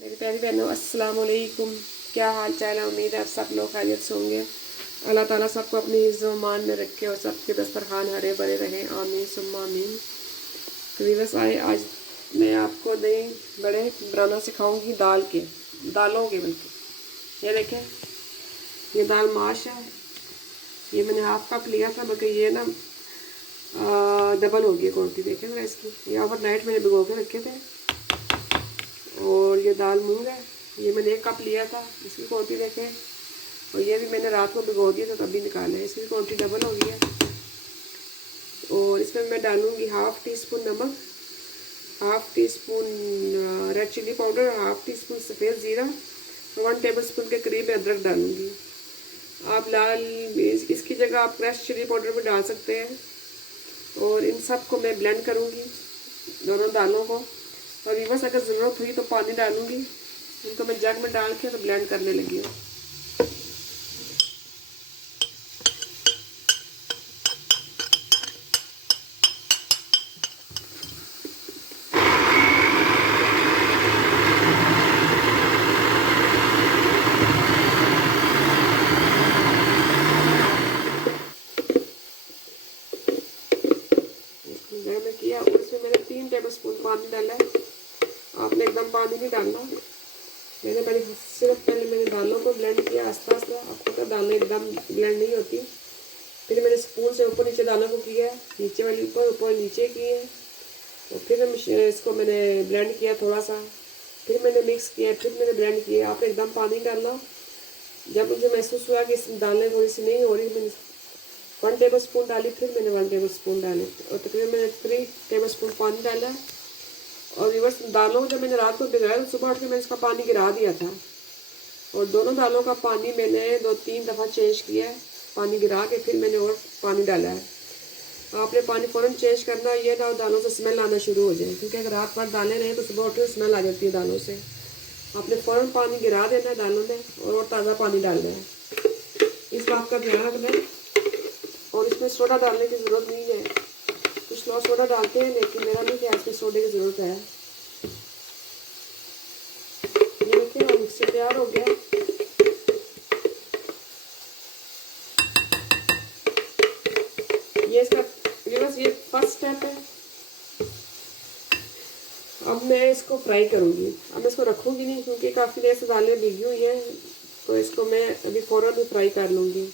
मेरी प्यारी बहनों, अस्सलाम वालेकुम। क्या हाल चाल है? उम्मीद है आप सब लोग खैरियत से होंगे। अल्लाह ताला सबको अपनी इज़्ज़त मान में रखे और सबके दस्तरखान हरे भरे रहें, आमीन सुम्मा आमीन। वीवर्स, आज मैं आपको नई बड़े बनाना सिखाऊंगी दालों के बल्कि ये देखें, ये दाल माश है। ये मैंने हाफ कप लिया था, बल्कि ये ना डबल हो गई क्वांटिटी। देखें ज़रा इसकी, ये ओवर नाइट मैंने भिगो के रखे थे। और ये दाल मूंग है, ये मैंने 1 कप लिया था, इसकी क्वांटिटी देखें। और ये भी मैंने रात को भिगो दिया था तभी निकाला है, इसकी क्वांटिटी डबल हो गई है। और इसमें मैं डालूँगी हाफ़ टी स्पून नमक, half teaspoon red chilli powder, half teaspoon सफ़ेद ज़ीरा, 1 टेबल स्पून के करीब अदरक डालूँगी। आप लाल इसकी जगह आप क्रश चिली पाउडर भी डाल सकते हैं। और इन सब को मैं ब्लेंड करूँगी, दोनों दालों को। और वीवर्स, अगर ज़रूरत हुई तो पानी डालूँगी। इनको मैं जग में डाल के तो ब्लेंड करने लगी हूँ। जग में किया, उसमें मैंने 3 टेबल स्पून पानी डाला है। आपने एकदम पानी नहीं डालना। मैंने पहले मैंने दालों को ब्लेंड किया आस्ता आस्ता। आपको पता दालें एकदम ब्लेंड नहीं होती। फिर मैंने स्पून से ऊपर नीचे दालों को किया, नीचे वाली ऊपर, ऊपर नीचे किए। और फिर इसको मैंने ब्लेंड किया थोड़ा सा, फिर मैंने मिक्स किया, फिर मैंने ब्लेंड किया। आपने एकदम पानी डालना। जब मुझे महसूस हुआ कि दालें थोड़ी सी नहीं हो रही, मैंने 1 टेबल स्पून डाली, फिर मैंने 1 टेबल स्पून डाली, और तकरीबन मैंने 3 टेबल स्पून पानी डाला। और रिवर्स दालों को जब मैंने रात को भिगाया तो सुबह उठ के मैंने इसका पानी गिरा दिया था। और दोनों दालों का पानी मैंने 2-3 दफ़ा चेंज किया है, पानी गिरा के फिर मैंने और पानी डाला है। आपने पानी फ़ौरन चेंज करना, ये ना दालों से स्मेल आना शुरू हो जाए, क्योंकि अगर रात भर डालें नहीं तो सुबह उठ के स्मेल आ जाती है दालों से। आपने फ़ौरन पानी गिरा देना है दालों में और ताज़ा पानी डालना है, इस बात का ध्यान रखना है। और इसमें सोडा डालने की ज़रूरत नहीं है। कुछ लोग सोडा डालते हैं, लेकिन मेरा नहीं ख्याल इसमें सोडे की ज़रूरत है। ये देखिए, और मिक्सर तैयार हो गया। ये इसका बस ये फर्स्ट स्टेप है। अब मैं इसको फ्राई करूँगी। अब इसको रखूँगी नहीं, क्योंकि काफ़ी देर से दालें भीगी हुई हैं, तो इसको मैं अभी फ़ौरन भी फ्राई कर लूँगी।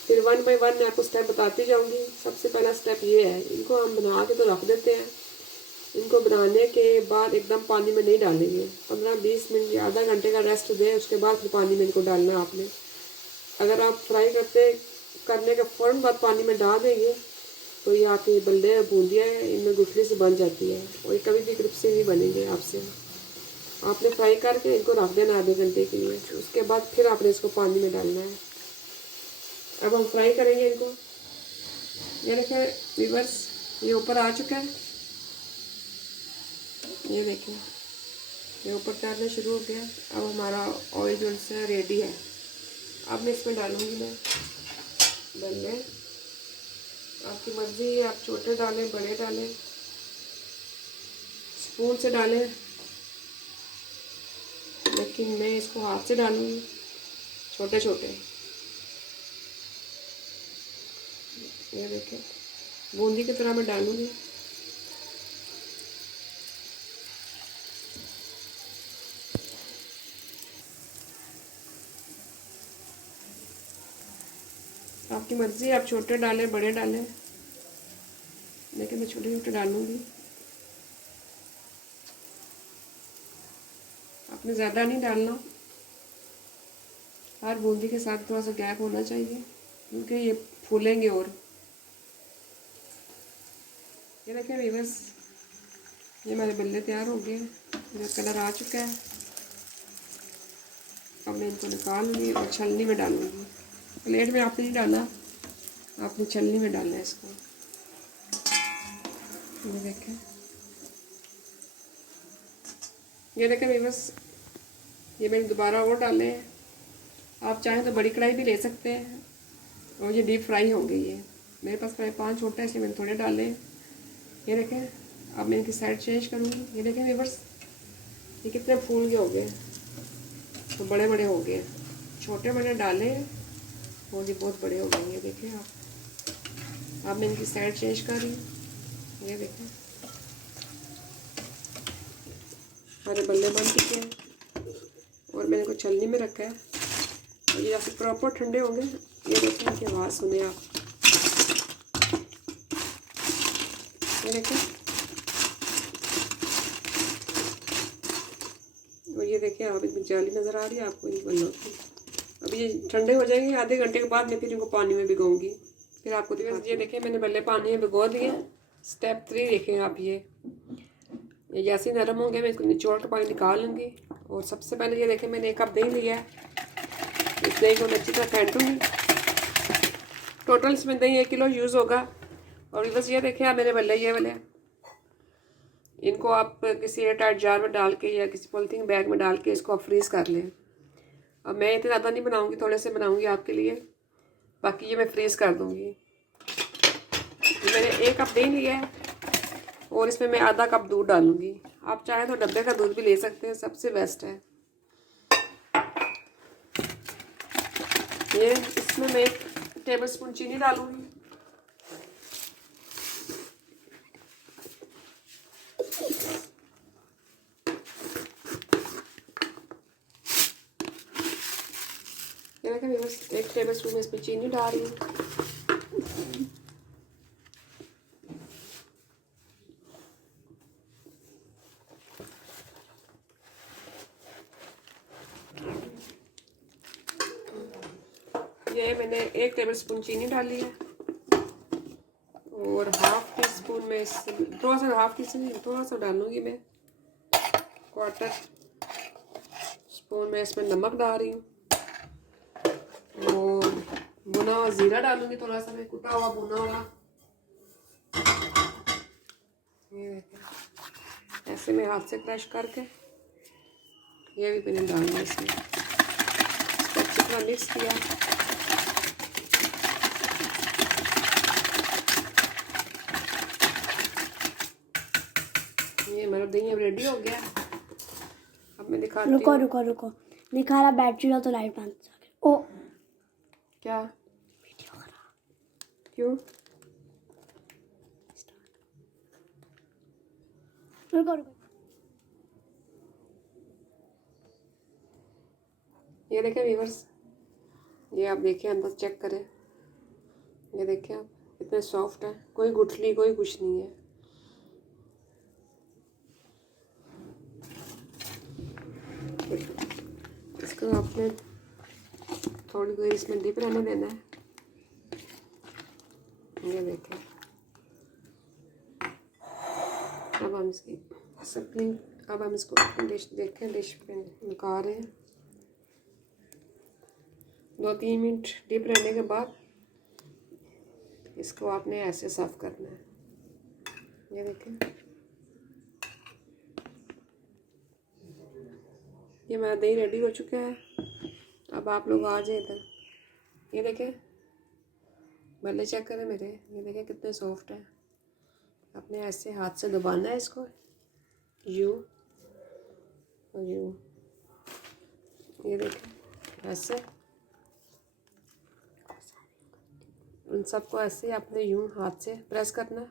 फिर 1 बाय 1 मैं आपको स्टेप बताती जाऊँगी। सबसे पहला स्टेप ये है, इनको हम बना के तो रख देते हैं। इनको बनाने के बाद एकदम पानी में नहीं डालेंगे, 15-20 मिनट या आधा घंटे का रेस्ट दें, उसके बाद फिर पानी में इनको डालना है आपने। अगर आप फ्राई करने के फ़ौरन बाद पानी में डाल देंगे तो ये आपके बल्ले बूंदियाँ हैं, इनमें गुठली से बन जाती है और ये कभी भी क्रिस्पी नहीं बनेंगे आपसे। आपने फ्राई करके इनको रख देना आधे घंटे के लिए, उसके बाद फिर आपने इसको पानी में डालना है। अब हम फ्राई करेंगे इनको। ये देखिए व्यूअर्स, ये ऊपर आ चुका है। ये देखिए, ये ऊपर तैरना शुरू हो गया। अब हमारा ऑयल जो है रेडी है। अब मैं इसमें डालूँगी मैं बल्ले। आपकी मर्ज़ी है, आप छोटे डालें, बड़े डालें, स्पून से डालें, लेकिन मैं इसको हाथ से डालूँगी, छोटे छोटे। ये देखें, बूंदी की तरह मैं डालूँगी। आपकी मर्ज़ी है, आप छोटे डालें, बड़े डालें, लेकिन मैं छोटे छोटे डालूँगी। आपने ज़्यादा नहीं डालना, हर बूंदी के साथ थोड़ा सा गैप होना चाहिए, क्योंकि ये फूलेंगे। और ये देखें व्यूअर्स, ये हमारे बल्ले तैयार हो गए, मेरा कलर आ चुका है। अब मैं इनको निकाल लूँगी और छलनी में डालूँगी। प्लेट में आपने नहीं डालना, आपने छलनी में डालना है इसको। ये देखें व्यूअर्स, ये मैंने दोबारा और डाले हैं। आप चाहें तो बड़ी कढ़ाई भी ले सकते हैं और ये डीप फ्राई हो गई है। मेरे पास फ्राई पैन छोटा है, इसलिए मैंने थोड़े डाले हैं। ये देखें, अब मैं इनकी साइड चेंज करूँगी। ये देखें व्यूअर्स, ये कितने फूल के हो गए, तो बड़े बड़े हो गए। छोटे मैंने डाले और ये बहुत बड़े हो गए। ये देखें आप। अब मैं इनकी साइड चेंज कर रही हूँ। ये देखें हमारे बल्ले बन चुके हैं और मैंने को छलनी में रखा है। और ये जैसे प्रॉपर ठंडे होंगे। ये देखें इनकी आवाज़ सुने आप। ये देखें, और ये देखें आप, इसमें जाली नज़र आ रही है आपको इन बल्लों की। अभी ये ठंडे हो जाएंगे, आधे घंटे के बाद मैं फिर इनको पानी में भिगोऊंगी, फिर आपको दिखाऊंगी। ये देखें मैंने बल्ले पानी में भिगो दिए। स्टेप 3 देखें आप। ये जैसे नरम होंगे मैं इसको निचोड़ के पानी निकाल लूँगी। और सबसे पहले ये देखें मैंने 1 कप दही लिया है। इस दही को मैं अच्छी तरह फेंटूँगी। टोटल इसमें दही 1 किलो यूज़ होगा। और बस ये देखें आप मेरे बल्ले, ये वाले इनको आप किसी एयरटाइट जार में डाल के या किसी पॉलीथीन बैग में डाल के इसको आप फ्रीज़ कर लें। अब मैं इतना ज़्यादा नहीं बनाऊँगी, थोड़े से बनाऊँगी आपके लिए, बाकी ये मैं फ्रीज़ कर दूँगी। ये मैंने 1 कप दही लिया है और इसमें मैं आधा कप दूध डालूँगी। आप चाहें तो डब्बे का दूध भी ले सकते हैं, सबसे बेस्ट है ये। इसमें मैं 1 टेबलस्पून चीनी डालूँगी। ये देखिए मैं बस 1 टेबलस्पून में इसमें चीनी डाल रही हूँ। ये मैंने 1 टेबलस्पून चीनी डाली है और हाफ टी स्पून में थोड़ा सा, हाफ टी स्पून थोड़ा सा डालूंगी मैं, 1/4 स्पून में इसमें नमक डाल रही हूँ। और भुना हुआ जीरा डालूंगी थोड़ा सा, मैं कुटा हुआ भुना हुआ। ये देखिए ऐसे में हाथ से क्रश करके ये भी मैंने डालना इसमें। इसको अच्छी तरह मिक्स किया। ये मेरा दही अब रेडी हो गया। अब मैं दिखाती हूँ। रुको दिखा रहा बैटरी तो लाइट बंद। ओ क्या क्यों? रुको ये देखें व्यूअर्स, ये आप देखें अंदर चेक करें। ये देखें आप कितने सॉफ्ट है, कोई गुठली कोई कुछ नहीं है। इसको आपने थोड़ी देर इसमें डिप रहने देना है। ये देखें अब हम इसकी सप्लिंग, अब हम इसको डिश देखें, डिश पे निकाल रहे हैं। 2-3 मिनट डिप रहने के बाद इसको आपने ऐसे सर्व करना है। ये देखें ये मेरा दही रेडी हो चुका है। अब आप लोग आ जाए इधर। ये देखें बल्ले चेक करें मेरे, ये देखें कितने सॉफ्ट है। आपने ऐसे हाथ से दबाना है इसको, यूं और यूं। ये देखें ऐसे, उन सबको ऐसे आपने यूं हाथ से प्रेस करना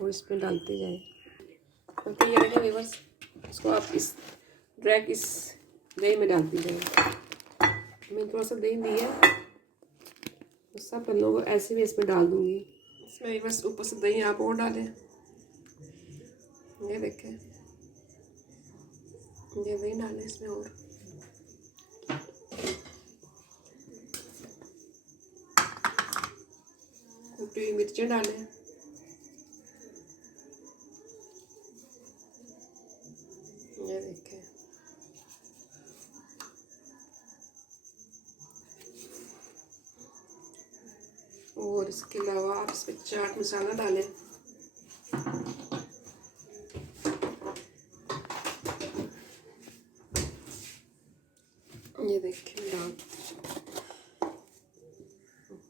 और इसमें डालते जाए। क्योंकि ये देखें व्यूअर्स, इसको आप इस ड्रैग इस दही में डालती जाए। मैंने थोड़ा सा दही दिया है, तो सब पल्लों को ऐसे भी इसमें डाल दूंगी। इसमें बस ऊपर से दही आप और डालें। ये देखें ये दही डालें इसमें और कुटी हुई मिर्चें डालें। ये देखें और इसके अलावा आप इसमें चाट मसाला डालें। ये देखें डाल,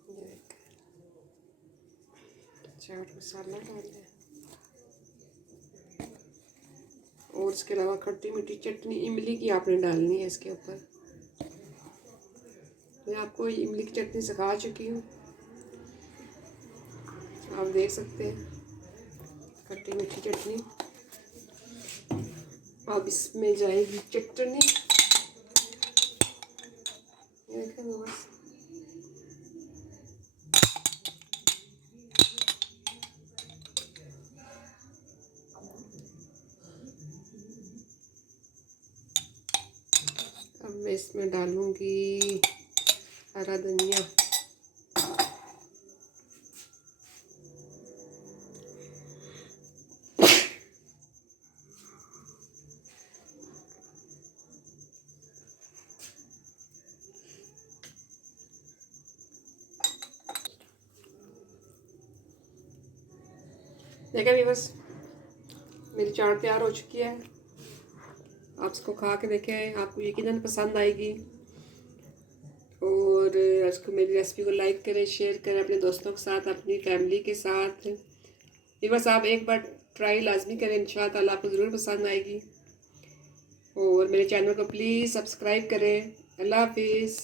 ये देखें चाट मसाला डालें और इसके अलावा खट्टी मीठी चटनी इमली की आपने डालनी है इसके ऊपर। मैं आपको इमली की चटनी सिखा चुकी हूँ, आप देख सकते हैं खट्टी मीठी चटनी। अब इसमें जाएगी चटनी, देखें बस। अब मैं इसमें डालूंगी हरा धनिया, देखा भी बस मेरी चाट तैयार हो चुकी है। आप इसको खा के देखें, आपको यकीनन पसंद आएगी। और इसको मेरी रेसिपी को लाइक करें, शेयर करें अपने दोस्तों के साथ, अपनी फैमिली के साथ। ये बस आप एक बार ट्राई लाजमी करें, इंशाअल्लाह आपको ज़रूर पसंद आएगी। और मेरे चैनल को प्लीज़ सब्सक्राइब करें। अल्लाह हाफिज़।